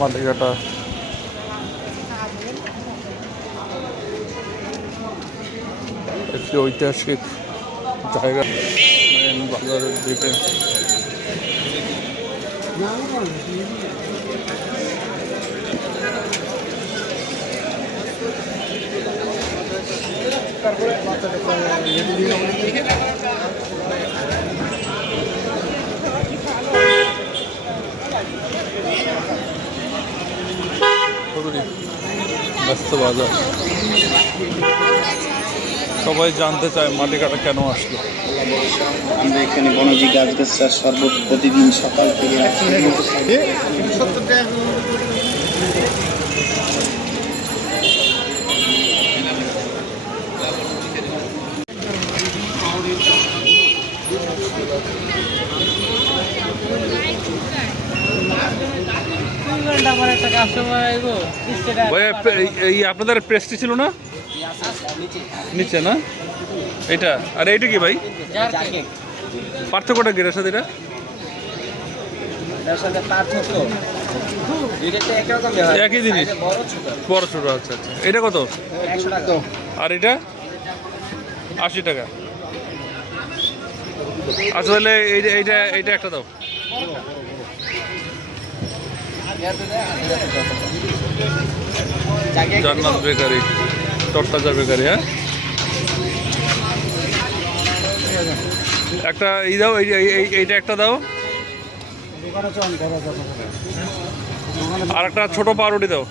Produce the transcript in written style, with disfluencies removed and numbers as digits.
মাটিকাটা একটি ঐতিহাসিক জায়গা মেন বাজারের দিকে। ব্যস্ত বাজার, সবাই জানতে চায় মাটিকাটা কেন আসলো। আমরা এখানে বনজি গাছগাছার শরবত প্রতিদিন সকাল থেকে এই আপনাদের প্রেস্টি ছিল না নিচে না এটা, আর এইটা কি ভাই পার্থক্যটা কি এর সাথে? এটা একই জিনিস, বড় ছোট। আচ্ছা আচ্ছা, এটা কত? আর এটা 80 টাকা। আচ্ছা তাহলে এইটা এইটা একটা দাও। জান্নাত বেকারি, টট্টাজা বেকারি। হ্যাঁ, একটা এই দাও, এইটা একটা দাও, আর একটা ছোট পাউরুটি দাও।